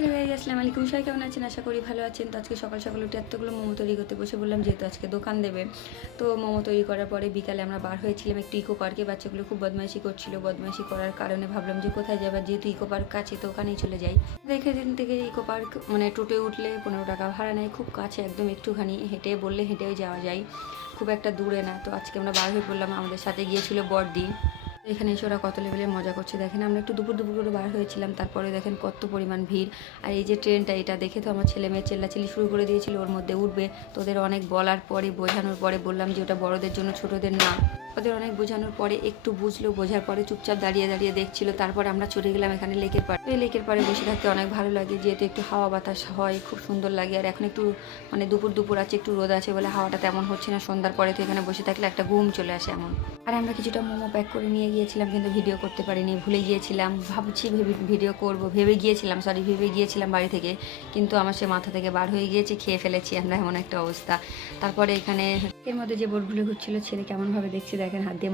Hello guys, আসসালামু আলাইকুম। সবাই কেমন আছেন? আশা করি ভালো আছেন। তো আজকে সকাল সকাল উঠে এতগুলো মোমো তৈরি করতে বসে বললাম, যেহেতু আজকে দোকান দেবে। তো মোমো তৈরি করার পরে বিকালে আমরা বার হয়েছিলাম একটু ইকো পার্কে। বাচ্চাগুলো খুব বদমাইশি করছিল, বদমাইশি করার কারণে ভাবলাম যে কোথায় যাবার, যেহেতু ইকো পার্ক কাছে তো ওখানেই চলে যাই। দেখে দিন থেকে ইকো পার্ক মানে টোটোে উঠলে 15 টাকা ভাড়া নেয়, খুব কাছে একদম, একটুখানি হেঁটে বললে হেঁটেও যাওয়া যায়, খুব একটা দূরে না। তো আজকে আমরা বার হয়ে পড়লাম, আমাদের সাথে গিয়েছিল বড়দি। এখানে এসে ওরা কত লেভেলের মজা করছে দেখেন। আমরা একটু দুপুর দুপুর করে বার হয়েছিলাম, তারপরে দেখেন কত পরিমাণ ভিড়। আর এই যে ট্রেনটা, এটা দেখে তো আমার ছেলে মেয়ে চেল্লাচিল্লি শুরু করে দিয়েছিল ওর মধ্যে উঠবে। তো ওদের অনেক বলার পরে, বোঝানোর পরে বললাম যে ওটা বড়দের জন্য, ছোটদের না। ওদের অনেক বোঝানোর পরে একটু বুঝলো, বোঝার পরে চুপচাপ দাঁড়িয়ে দাঁড়িয়ে দেখছিল। তারপর আমরা চলে গেলাম এখানে লেকের পাড়ে। এই লেকের পাড়ে বসে থাকতে অনেক ভালো লাগে, যেহেতু একটু হাওয়া বাতাস হয়, খুব সুন্দর লাগে। আর এখন একটু মানে দুপুর দুপুর আছে, একটু রোদ আছে বলে হাওয়াটা তেমন হচ্ছে না। সন্ধ্যার পরে তো এখানে বসে থাকলে একটা ঘুম চলে আসে এমন। আর আমরা কিছুটা মোমো প্যাক করে নিয়ে গিয়েছিলাম, কিন্তু ভিডিও করতে পারিনি, ভুলে গিয়েছিলাম। ভাবছি ভিডিও করব, ভেবে গিয়েছিলাম বাড়ি থেকে, কিন্তু আমার সে মাথা থেকে বার হয়ে গিয়েছে, খেয়ে ফেলেছি আমরা, এমন একটা অবস্থা। তারপরে এখানে এর মধ্যে যে বোর্ডগুলো ঘুরছিল, ছেলে কেমনভাবে দেখছে দেখেন, হাত দিয়ে